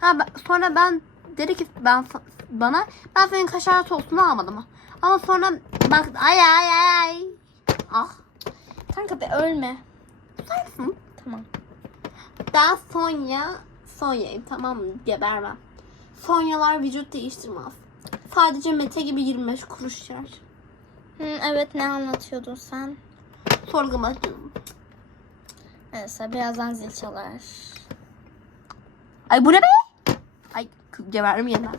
Ha, sonra ben dedi ki ben bana ben senin kaşar sosunu almadım. Ama sonra bak ay ay ay ay. Ah. Kanka be ölme. Saysın. Tamam. Ben Sonya. Sonya'yım tamam mı? Gebermem. Sonyalar vücut değiştirmez. Sadece Mete gibi 25 kuruş yer. Hı, evet ne anlatıyordun sen? Sorgulama canım. Neyse birazdan zil çalar. Ay bu ne be? Ay geberdim yeniden.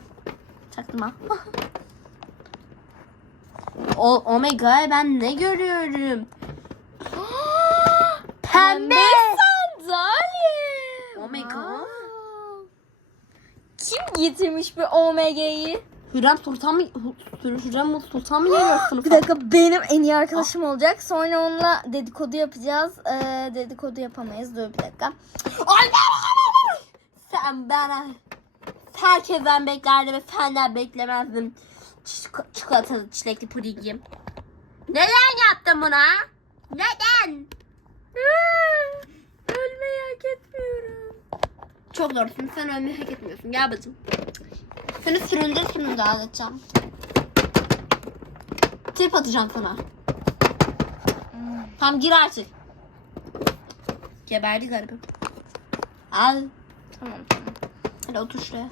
Çaktım ha. o, oh my god ben ne görüyorum? Pembe. sandalye. Oh my god. Wow. Kim getirmiş bu OMG'yi? Hürrem Sultan mı? Hü- Hürrem Sultan mı geliyor sınıfa? Bir dakika benim en iyi arkadaşım olacak. Sonra onunla dedikodu yapacağız. Ee, dedikodu yapamayız. Dur bir dakika. Sen bana herkesten beklerdim ve senden beklemezdim. Çik- çikolatalı çilekli pudingim. Neden yaptın buna? Neden? Ölmeyi hak etmiyorum. Çok doğrusun. Sen ölmeyi hak etmiyorsun. Gel bacım. Seni süründür süründür anlatacağım. Tip atacağım sana. Tam gir artık. Geberdi garibim. Al. Tamam tamam. Hadi otur şuraya.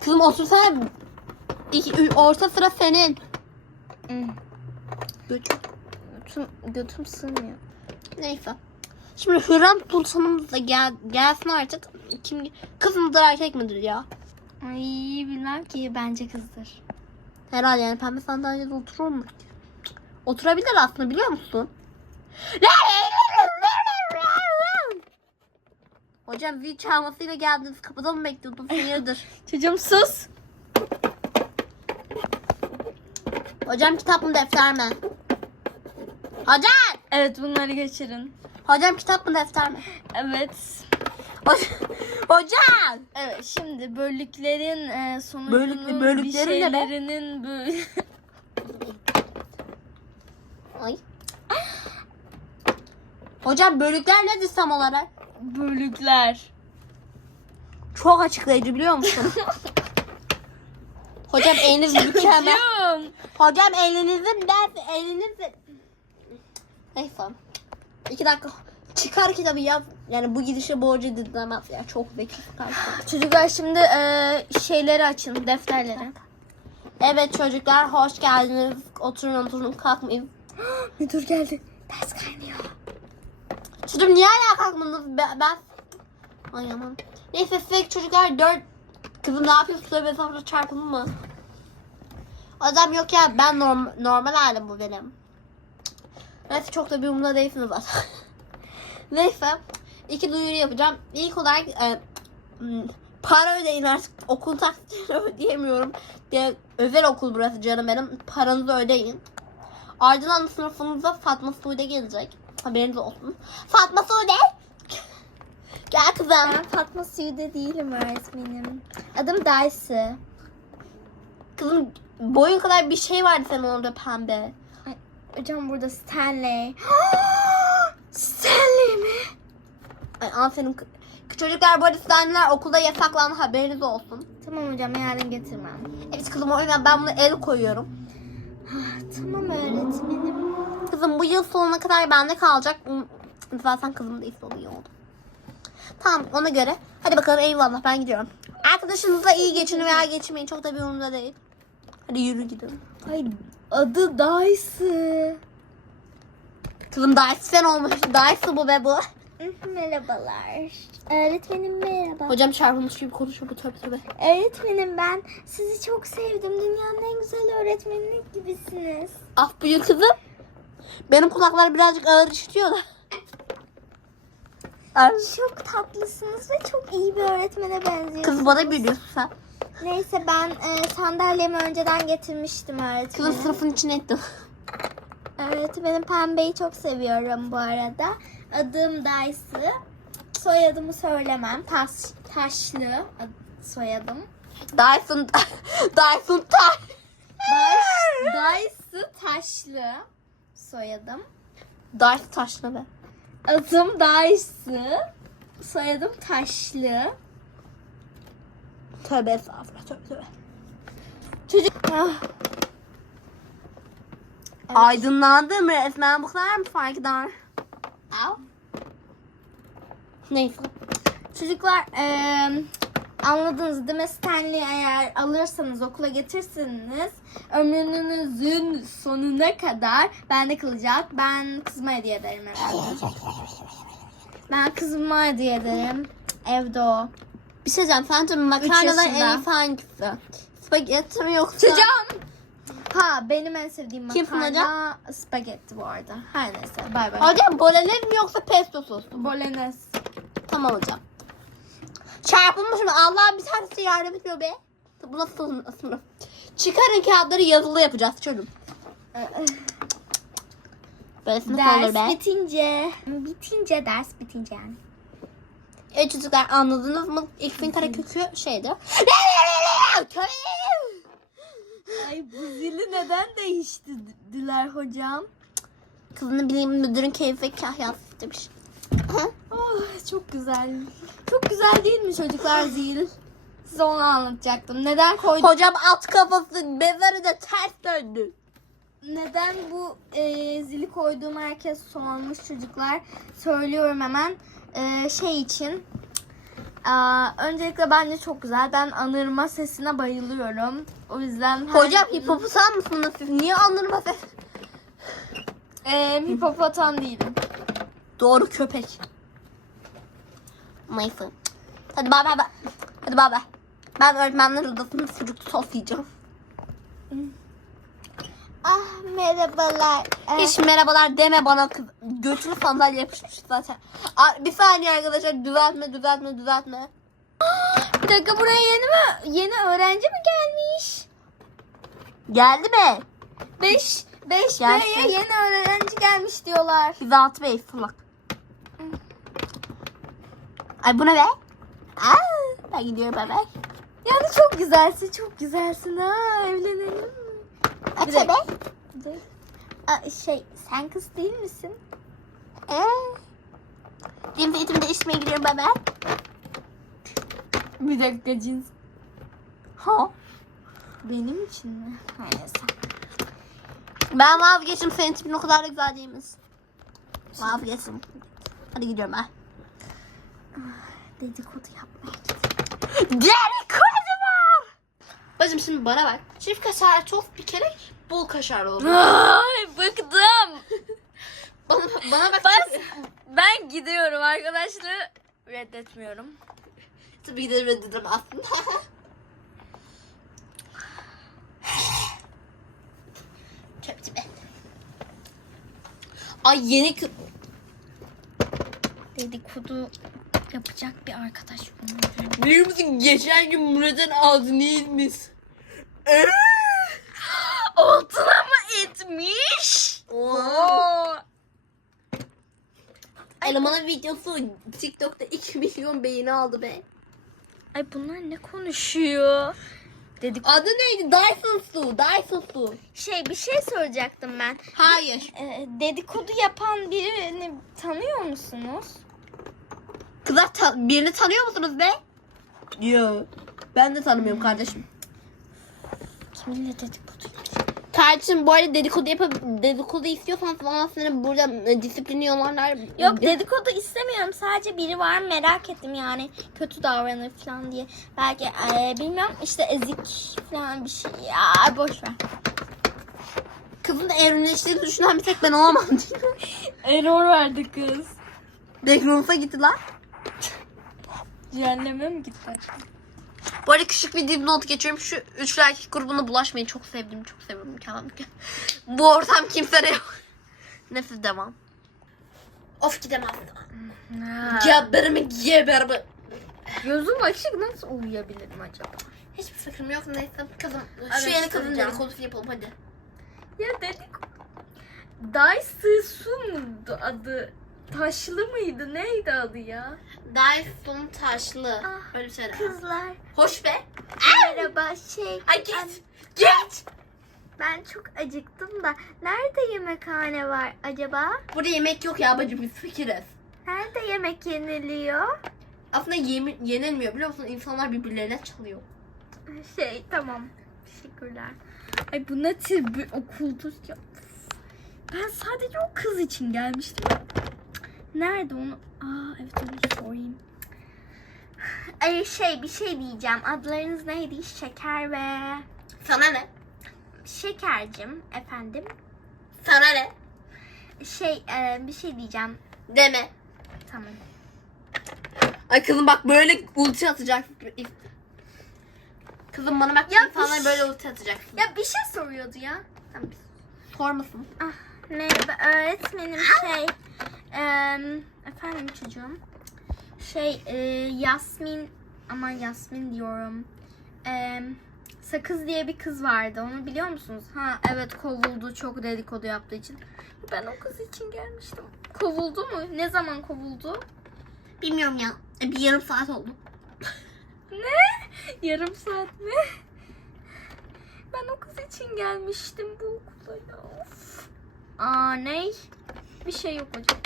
Kızım otursana. İki, orta sıra senin. Hmm. Götür. Götüm, götüm sığmıyor. Neyse. Şimdi Hürrem Sultanımız da gel, gelsin artık. Kim kız mıdır erkek midir ya? Ay bilmem ki bence kızdır. Herhalde yani pembe sandalyede oturur mu? Oturabilir aslında biliyor musun? Hocam zil çalmasıyla geldiniz. Kapıda mı bekliyordun? Hayırdır? Çocuğum sus. Hocam kitap mı defter mi? Hocam! Evet bunları geçirin. Hocam kitap mı defter mi? Evet. Hocam! Evet şimdi bölüklerin e, sonucunun Bölük- bölüklerin bir ne be? şeylerinin böyle... Ay. Hocam bölükler nedir tam olarak? Bölükler. Çok açıklayıcı biliyor musun? Hocam eliniz mükemmel. Hocam elinizin ders elinizin. Neyse. İki dakika. Çıkar kitabı yap. Yani bu gidişe borcu dinlemez ya. Çok zeki. Çocuklar şimdi e, şeyleri açın defterleri. Evet çocuklar hoş geldiniz. Oturun oturun kalkmayın. Müdür geldi. Ders kaynıyor. Çocuğum niye ayağa kalkmadınız? Ben... ben... Ay aman. Neyse size çocuklar dört... Kızım ne yapıyorsun? Söyle sonra çarpılma mı? Adam yok ya ben norm normal halim bu benim. Neyse çok da bir umurda değilsiniz zaten. Neyse iki duyuru yapacağım. İlk olarak e, m, para ödeyin artık okul taksitini ödeyemiyorum. Bir özel okul burası canım benim. Paranızı ödeyin. Ardından sınıfınıza Fatma Sude gelecek. Haberiniz olsun. Fatma Sude. Gel kızım. Ben Fatma Sude değilim öğretmenim. Adım Daysı. Kızım boyun kadar bir şey vardı senin orada pembe. Hocam burada Stanley. Stanley mi? Ay aferin. Çocuklar bu arada sizler okulda yasaklandı haberiniz olsun. Tamam hocam yarın getirmem. Evet kızım o yüzden ben bunu el koyuyorum. Tamam öğretmenim. Kızım bu yıl sonuna kadar bende kalacak. Hmm, Zaten kızım da istediği oldu. Tamam ona göre. Hadi bakalım eyvallah ben gidiyorum. Arkadaşınızla iyi geçinin veya geçmeyin. Çok da bir umurumda değil. Hadi yürü gidelim. Ay adı Daysı. Kızım Dice sen olmuş. Dice bu be bu. Merhabalar. Öğretmenim merhaba. Hocam çarpılmış gibi konuşuyor bu tövbe tövbe. Öğretmenim ben sizi çok sevdim. Dünyanın en güzel öğretmeni gibisiniz. Af buyur kızım. Benim kulaklar birazcık ağır işitiyor da. Çok tatlısınız ve çok iyi bir öğretmene benziyorsunuz. Kız bana biliyorsun sen. Neyse ben e, sandalyemi önceden getirmiştim öğretmenim. sınıfın içine ettim. Öğretmenim pembeyi çok seviyorum bu arada. Adım Daysı. Soyadımı söylemem. Taş, taşlı ad- soyadım. Dyson, Dyson Taş. Daş, Daysı Taşlı soyadım. Dyson taşlı be. Adım Daysı. Soyadım Taşlı. Tövbe estağfurullah tövbe tövbe. Çocuk... Ah. Evet. Aydınlandım resmen bu kadar mı fark eder? Au. Neyse. Çocuklar eee, anladınız değil mi? Stanley eğer alırsanız okula getirsiniz ömrünüzün sonuna kadar bende kalacak. Ben kızıma hediye ederim herhalde. Ben kızıma hediye ederim. Evde o. Bir şey diyeceğim. Makarnadan en yaşında. iyisi hangisi? Spagetti mi yoksa? Çocuğum. Ha benim en sevdiğim Kimsin makarna spagetti bu arada. Her neyse bay bay. Hocam bolognese mi yoksa pesto soslu? Bolognese. Tamam hocam. Çarpılmış mı? Allah bir tanesi yardım ediyor be. Bu nasıl sınıf? Çıkarın kağıtları yazılı yapacağız çocuğum. Böyle sınıf olur Ders be. bitince. Bitince ders bitince yani. Evet çocuklar anladınız mı? X'in karekökü şeydi. Ay bu zili neden değiştirdiler hocam? Kızını bileyim müdürün keyfi kahyası istemiş. Oh, çok güzel. Çok güzel değil mi çocuklar zil? Size onu anlatacaktım. Neden koydum? Hocam at kafası mezarı da ters döndü. Neden bu e, zili koyduğumu herkes sormuş çocuklar. Söylüyorum hemen. E, şey için. Aa, öncelikle bence çok güzel. Ben anırma sesine bayılıyorum. O yüzden her- Hocam hipopotam mısınız siz? Niye anladın ses? E, hipopotam değilim. Doğru köpek. Neyse. Hadi baba baba. Hadi baba. Ben öğretmenler odasında sucuklu sos yiyeceğim. Ah merhabalar. Hiç merhabalar deme bana kız. Götürü sandalye yapışmış zaten. Aa, bir saniye arkadaşlar düzeltme düzeltme düzeltme. Bir dakika buraya yeni mi yeni öğrenci mi gelmiş? Geldi mi? 5 5 Gelsin. B'ye yeni öğrenci gelmiş diyorlar. Hizat Bey salak. Ay bu ne be? Aa, ben gidiyorum bebe. Yani çok güzelsin, çok güzelsin ha. Evlenelim mi? Aç be. Aa, şey, sen kız değil misin? Ee, Cins eğitimi değiştirmeye gidiyorum bebe. Bir dakika cins. Ha? Benim için mi? Hayır sen. Ben vazgeçtim senin tipin o kadar da güzel değilmiş. Vazgeçtim. Hadi gidiyorum ben. Dedikodu yapmaya. Dedikodu var. Bacım şimdi bana bak. Çift kaşar tost bir kere bol kaşar oldu. Ay bıktım. bana, bana bak. Ben, ben gidiyorum arkadaşlar. Reddetmiyorum. Tabii ki de reddederim aslında. Köpçü be. Ay yeni Dedikodu yapacak bir arkadaş bulmalıyım. Biliyor musun geçen gün Murat'ın ağzını yediniz. Altına mı etmiş? Oo. Elemanın videosu TikTok'ta 2 milyon beğeni aldı be. Ay bunlar ne konuşuyor? Dedik. Adı neydi? Dyson su. Dyson su. Şey bir şey soracaktım ben. Hayır. Ee, dedikodu yapan birini tanıyor musunuz? Kızlar ta- birini tanıyor musunuz be? Yok. Ben de tanımıyorum kardeşim. Kiminle dedikodu Kardeşim bu arada dedikodu yapıp dedikodu istiyorsan falan seni burada e, disiplini yollarlar. Yok dedikodu istemiyorum. Sadece biri var merak ettim yani. Kötü davranır falan diye. Belki ee, bilmiyorum işte ezik falan bir şey. Ya boş ver. Kızın da evrimleştiğini düşünen bir tek ben olamam. Error verdi kız. Backrooms'a gittiler. Cehenneme mi gitti? Bu arada küçük bir dipnot geçiyorum. Şu üçlü erkek grubuna bulaşmayı çok sevdim. Çok seviyorum mükemmel. Bu ortam kimse yok. Nefis devam. Of gidemem. Geberimi geberimi. Gözüm açık nasıl uyuyabilirim acaba? Hiçbir fikrim yok. Neyse kızım. Şu yeni kızın soracağım. dedikodusunu yapalım hadi. Ya dedik. Daysı su mu adı? Taşlı mıydı? Neydi adı ya? Dyson taşlı. Ah, Öyle bir. Kızlar. Hoş be. Merhaba şey. Ay git. an- Git. Ben çok acıktım da nerede yemekhane var acaba? Burada yemek yok ya bacım biz fikiriz. Nerede yemek yeniliyor? Aslında yemi- yenilmiyor biliyor musun? İnsanlar birbirlerine çalıyor. Şey tamam. Teşekkürler. Ay bu ne tür bir okuldu ya. Ben sadece o kız için gelmiştim. Nerede onu? Aa evet onu sorayım. Ay şey bir şey diyeceğim. Adlarınız neydi? Şeker ve... Sana ne? Şekercim efendim. Sana ne? Şey e, bir şey diyeceğim. Deme. Tamam. Ay kızım bak böyle ulti atacak. Kızım bana bak Ya insanlar böyle ulti atacak. Ya bir şey soruyordu ya. Tamam. Sormasın. Ah, merhaba öğretmenim şey. Efendim çocuğum. Şey e, Yasmin aman Yasmin diyorum. Em, Sakız diye bir kız vardı. Onu biliyor musunuz? Ha evet kovuldu çok dedikodu yaptığı için. Ben o kız için gelmiştim. Kovuldu mu? Ne zaman kovuldu? Bilmiyorum ya. E, Bir yarım saat oldu. Ne? Yarım saat mi? Ben o kız için gelmiştim bu okula ya. Of. Aa ne? Bir şey yok hocam.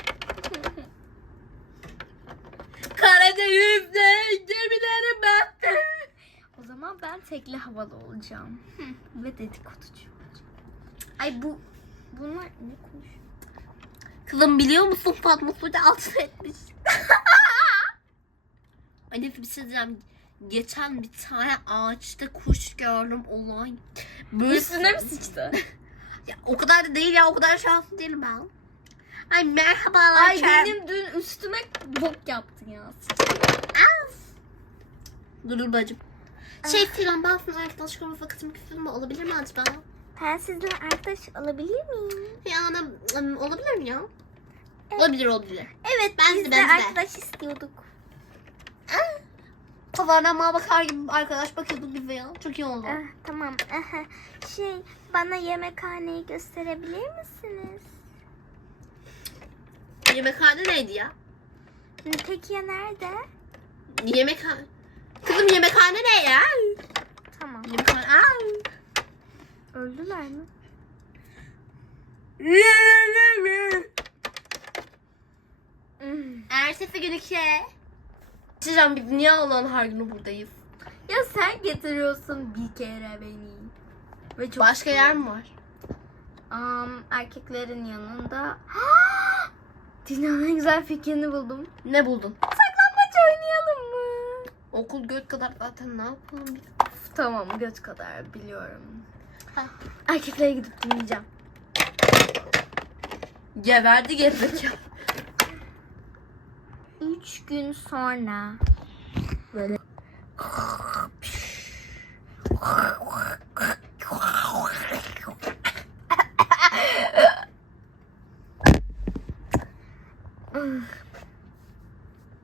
Karadeniz'de gemilerim battı. o zaman ben tekli havalı olacağım. Ve dedikoducu olacağım. Ay bu bunlar ne konuşuyor? Kızım biliyor musun Fatma Suudi altın etmiş. Anne bir şey diyeceğim. Geçen bir tane ağaçta kuş gördüm olay. Böyle Üstüne mi sıçtı? Ya, o kadar da değil ya o kadar şanslı değilim ben. Ay merhabalar. Ay Kerem. benim dün üstüme bok yaptın ya. Dur dur bacım. Şey filan ben sana arkadaş olma vakitimi küfürüm olabilir mi acaba? Ben sizinle arkadaş olabilir miyim? Yani ım, olabilir mi ya? Olabilir olabilir. Evet Ben biz de, de ben de. arkadaş istiyorduk. Pazardan mal bakar gibi arkadaş bakıyorduk gibi ya. Çok iyi oldu. Ah, tamam. Aha. Şey bana yemekhaneyi gösterebilir misiniz? Yemekhane neydi ya? Peki ya nerede? Yemekhane. Kızım yemekhane ne ya? Tamam. Yemekhane. Aa. Öldüler mi? Ertesi gün iki. Çizeceğim biz niye Allah'ın her günü buradayız? Ya sen getiriyorsun bir kere beni. Ve çok Başka yer mi var? Am, erkeklerin yanında. Dünyanın en güzel fikrini buldum. Ne buldun? Saklambaç oynayalım mı? Okul göt kadar zaten ne yapalım biz? Uf, tamam göz kadar biliyorum. Ha. Erkeklere gidip dinleyeceğim. Geberdi gerizekalı. Üç gün sonra. Böyle.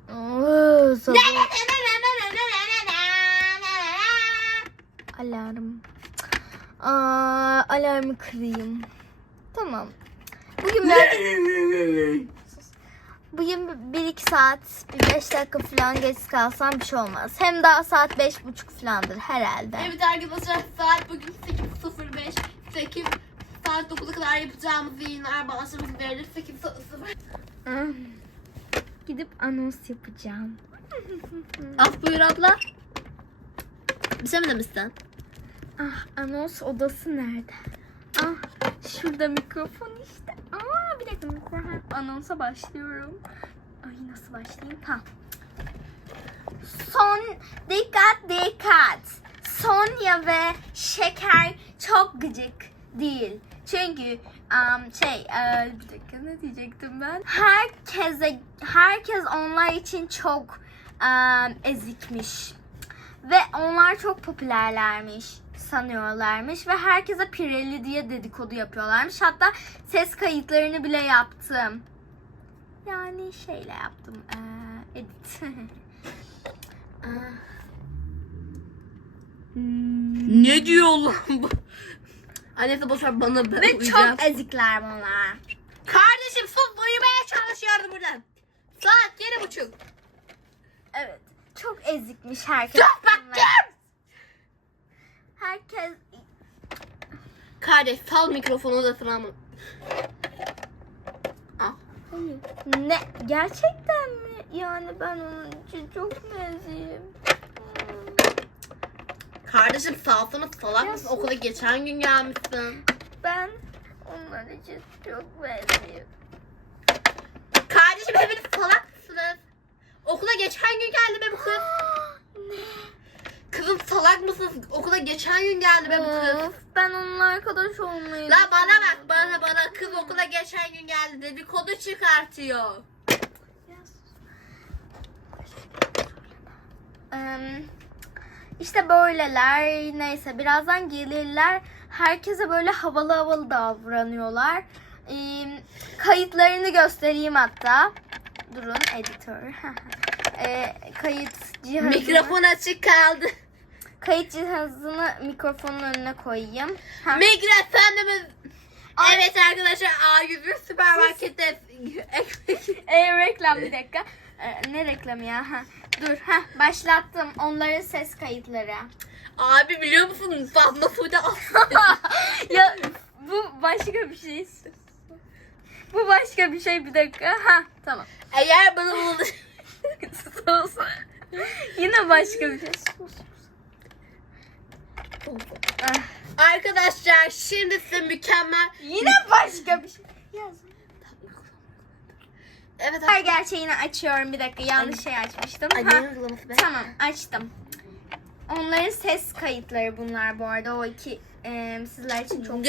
Oo, sabah alarm. Aa, alarmı kırayım. Tamam. Bugün biraz, bugün bir iki saat, bir beş dakika falan geç kalsam bir şey olmaz. Hem daha saat beş buçuk falandır herhalde. Evet arkadaşlar saat bugün 8.05. 8 saat 9'a kadar yapacağımız yayınlar başlamak üzere. 8.00. Hmm. Gidip anons yapacağım. Af buyur abla. Bir şey mi demiştin? Ah anons odası nerede? Ah şurada mikrofon işte. Aa bir dakika. Anonsa başlıyorum. Ay nasıl başlayayım? Ha. Son dikkat dikkat. Sonya ve Şeker çok gıcık değil. Çünkü um, şey e, bir dakika ne diyecektim ben? Herkese herkes onlar için çok um, ezikmiş. Ve onlar çok popülerlermiş sanıyorlarmış ve herkese Pirelli diye dedikodu yapıyorlarmış. Hatta ses kayıtlarını bile yaptım. Yani şeyle yaptım. eee, edit. Ne diyor lan bu? Annesi boşver bana ben Ve uyuyacağım. çok ezikler bunlar. Kardeşim sus uyumaya çalışıyordum buradan. Saat yedi buçuk. Evet. Çok ezikmiş herkes. Sus bakayım. Herkes Kardeş sal mikrofonu da sıra mı? Al. ne gerçekten mi? Yani ben onun için çok meziyim. Kardeşim salsana salak mısın? Okula geçen gün gelmişsin. Ben onlar için çok beğeniyorum. Kardeşim hepiniz salak mısınız? Okula geçen gün geldi be bu kız. Kızım salak mısınız? Okula geçen gün geldi be bu kız. Ben onunla arkadaş olmayı La bana bak bana bana kız okula geçen gün geldi dedikodu çıkartıyor. Eee, işte böyleler. Neyse birazdan gelirler. Herkese böyle havalı havalı davranıyorlar. Eee, kayıtlarını göstereyim hatta. Durun editör. Eee, kayıt cihazını, Mikrofon açık kaldı. Kayıt cihazını mikrofonun önüne koyayım. Ha. Mikrofonumuz. Evet arkadaşlar A101 süpermarkette E, reklam bir dakika. E, ne reklamı ya? Ha. Dur. Ha, başlattım. Onların ses kayıtları. Abi biliyor musun Fatma Suudi ya bu başka bir şey. Bu başka bir şey bir dakika. Ha tamam. Eğer bana bunu Sus. Yine başka bir şey. Sus. Arkadaşlar şimdi size mükemmel Yine başka bir şey. Yaz. Evet Her gerçeğini açıyorum bir dakika. Yanlış şey açmıştım. Ha. Tamam açtım. Onların ses kayıtları bunlar bu arada. O iki e, sizler için çok...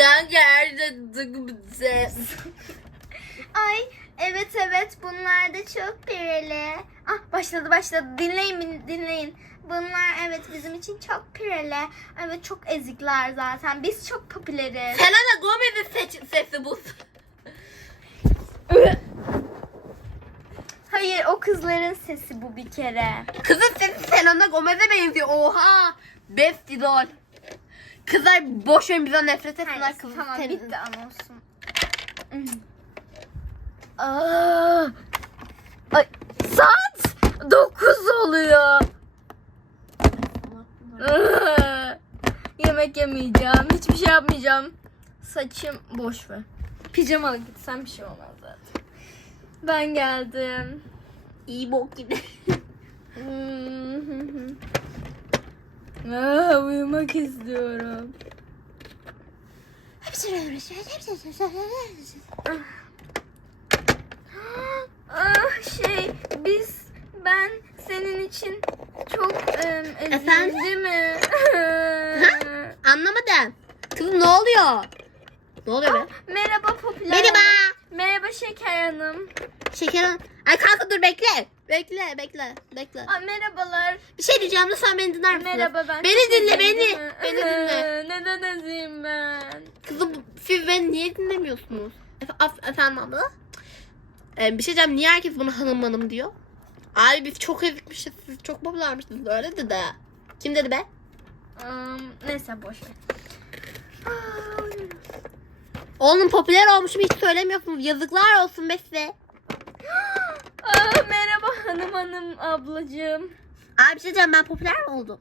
Ay evet evet bunlar da çok pireli. Ah başladı başladı. Dinleyin dinleyin. Bunlar evet bizim için çok pireli. Evet çok ezikler zaten. Biz çok popüleriz. Selena Gomez'in seç- sesi bu. Hayır o kızların sesi bu bir kere. Kızın sesi Selena Gomez'e benziyor. Oha. Best idol. Kızlar boş verin bizden nefret etsinler. Kızın tamam sesi- bitti anonsun. Aa, ay, saat 9 oluyor. Yemek yemeyeceğim. Hiçbir şey yapmayacağım. Saçım boş ver. Pijamalı gitsem bir şey olmaz zaten. Ben geldim. İyi bok gibi. Aa, uyumak istiyorum. Ah şey biz ben senin için çok değil mi? Anlamadım. Kızım ne oluyor? Ne oluyor be? Merhaba popüler. Merhaba. hanım. Merhaba şeker hanım. Şekerim. Ay kanka dur bekle. Bekle bekle bekle. Aa, merhabalar. Bir şey diyeceğim lütfen beni dinler misin? Merhaba ben. Beni dinle beni. Beni dinle. Neden eziyim ben? Kızım siz beni niye dinlemiyorsunuz? Efe, af- efendim abla? Ee, bir şey diyeceğim niye herkes bana hanım hanım diyor? Abi biz çok ezikmişiz siz çok popülermişsiniz öyle dedi de. Kim dedi be? Am, neyse boş ver. Oğlum popüler olmuşum hiç söylemiyorsunuz. Yazıklar olsun be size. Aa, merhaba hanım hanım ablacığım. Abi bir şey diyeceğim ben popüler mi oldum?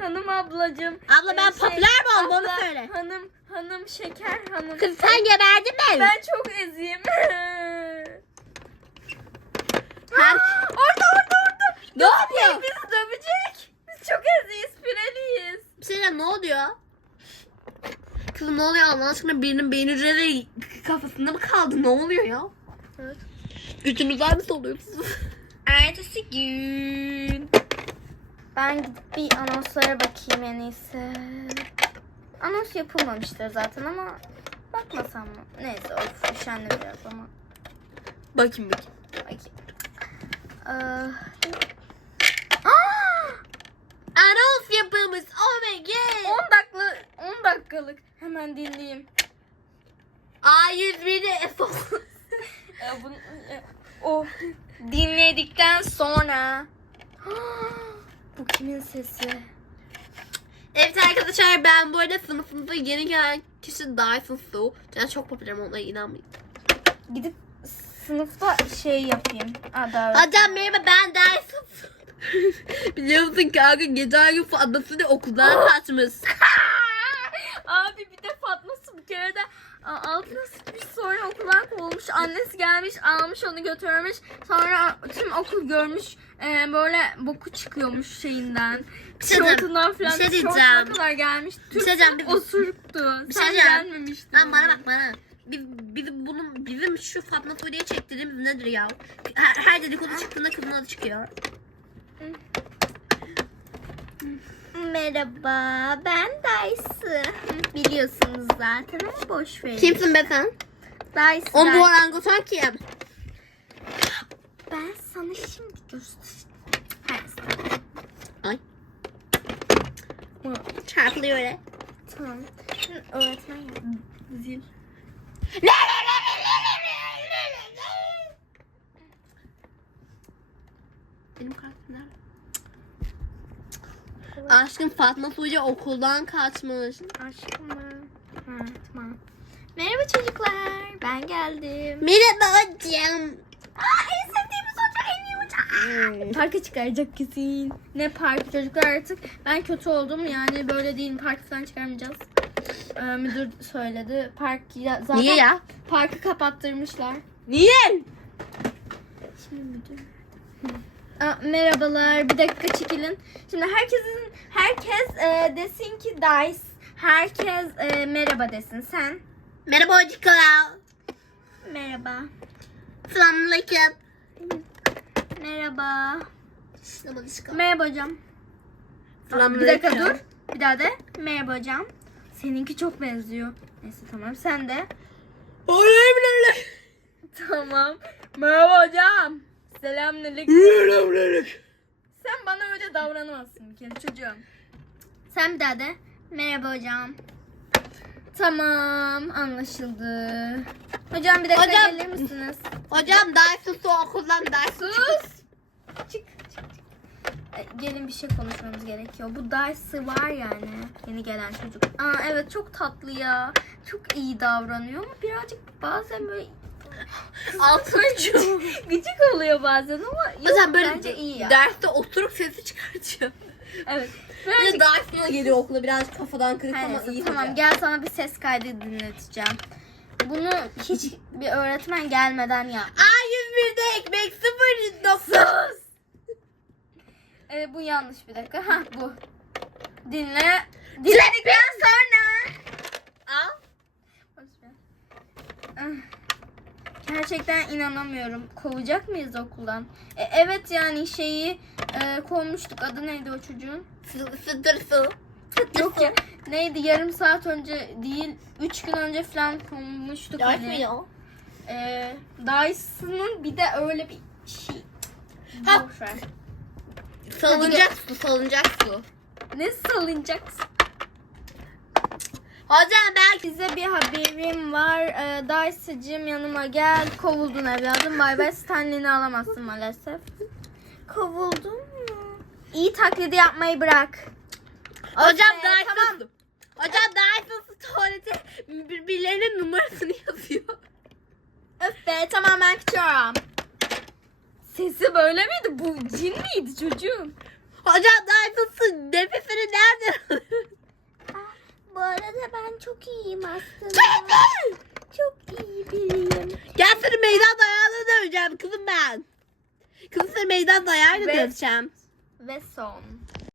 Hanım ablacığım. Abla ben Ee, şey, popüler mi oldum onu abla, söyle. Hanım hanım şeker hanım. Kız sen geberdin mi? Ben çok eziyim. Her... orada orada orada. Ne yapıyor? Bizi dövecek. Biz çok eziyiz, pireliyiz. Bir şey diyeceğim ne oluyor? Kızım ne oluyor Allah aşkına birinin beyin hücreleri kafasında mı kaldı? Ne oluyor ya? Evet. Üçünüzler mi soluyorsunuz? Ertesi gün. Ben gidip bir anonslara bakayım en iyisi. Anons yapılmamıştır zaten ama bakmasam mı? Neyse of üşendim biraz ama. bakayım bakayım. Bakayım. Ee... Aa! Anons yapımız. Oh my god. 10 dakika 10 dakikalık hemen dinleyeyim. A101'i Efo. Ee, bunu, e, o dinledikten sonra bu kimin sesi? evet arkadaşlar ben bu arada sınıfımıza yeni gelen kişi Dyson Su. Yani çok popülerim ona inanmayın. Gidip sınıfta şey yapayım. Aa, davet. Hocam merhaba ben Dyson Su. Biliyor musun kanka geçen gün Fatma Su'da okuldan kaçmış. Abi bir de Fatma'sı bir kere de altına sıçmış sonra okuldan kovulmuş. Annesi gelmiş almış onu götürmüş. Sonra tüm okul görmüş e, böyle boku çıkıyormuş şeyinden. Bir şey. Şortundan falan. Bir şey diyeceğim. kadar gelmiş. Tüm şey diyeceğim, bir- osuruktu. Bir şey Sen gelmemiştin. Lan bana bak bana. Biz, bizim, bunun, bizim şu Fatma Suudi'ye çektiğimiz nedir ya? Her, her dedikodu çıktığında kızın adı çıkıyor. Merhaba ben Daysı. Biliyorsunuz zaten ama boş verin. Kimsin be sen? Daysı. O bu orangutan kim? Ben sana şimdi göstereceğim. Her Ay. Çarpılıyor öyle. Tamam. Öğretmen ya. Zil. Benim kartım nerede? Aşkım Fatma Suudi okuldan kaçmış. Aşkım mı? Ha, tamam. Merhaba çocuklar. Ben geldim. Merhaba hocam. Aa, en sevdiğimiz hoca en iyi hoca. Parka çıkaracak kesin. Ne park çocuklar artık. Ben kötü oldum yani böyle değil park falan çıkarmayacağız. Ee, müdür söyledi. Park ya, zaten Niye ya? parkı kapattırmışlar. Niye? Şimdi müdür. Aa, merhabalar. Bir dakika çekilin. Şimdi herkesin herkes e, desin ki Dice. Herkes e, merhaba desin. Sen Merhaba hocam. merhaba. Selamünaleyküm. Merhaba. Merhaba hocam. Bir dakika dur. Bir daha de. Merhaba hocam. Seninki çok benziyor. Neyse tamam. Sen de. Tamam. Merhaba hocam. Selamünaleyküm. Sen bana öyle davranamazsın bir kere çocuğum. Sen bir daha de. Merhaba hocam. Tamam anlaşıldı. Hocam bir dakika Hocam. gelir misiniz? Hocam ders su okuldan ders. Sus. Çık çık çık. E, Gelin bir şey konuşmamız gerekiyor. Bu Darcy var yani. Yeni gelen çocuk. Aa evet çok tatlı ya. Çok iyi davranıyor ama birazcık bazen böyle Altıncı. gıcık oluyor bazen ama yok, Hocam böyle bence iyi ya. derste oturup sesi çıkartıyor. evet. Birazcık dersine geliyor okula biraz kafadan kırık Her ama neyse, iyi tamam hoca. gel sana bir ses kaydı dinleteceğim. Bunu hiç bir öğretmen gelmeden yap. A101'de ekmek sıfır dokuz. Ee, bu yanlış bir dakika. Ha bu. Dinle. Dinledikten sonra. Al. Gerçekten inanamıyorum. Kovacak mıyız okuldan? E, evet yani şeyi e, kovmuştuk. Adı neydi o çocuğun? Sıdır su. Yok ya. Neydi yarım saat önce değil. Üç gün önce falan kovmuştuk. Ders hani. mi ya? E, Dyson'ın bir de öyle bir şey. Ha. Boş ver. Salıncak su, salıncak su. Ne salınacaksın? Hocam ben Size bir haberim var. Ee, Dayısıcığım yanıma gel. Kovuldun evladım. Bay bay. Stanley'ni alamazsın maalesef. Kovuldun mu? İyi taklidi yapmayı bırak. Hocam Okey, ders tamam. Hocam su tuvalete birbirlerinin numarasını yazıyor. Öf be tamam ben kaçıyorum. Sesi böyle miydi? Bu cin miydi çocuğum? Hocam su nefesini nereden? Bu arada ben çok iyiyim aslında. Çok iyi biriyim. Gel seni meydan dayağına döveceğim kızım ben. Kızım seni meydan dayağıyla Ve- döveceğim. Ve son.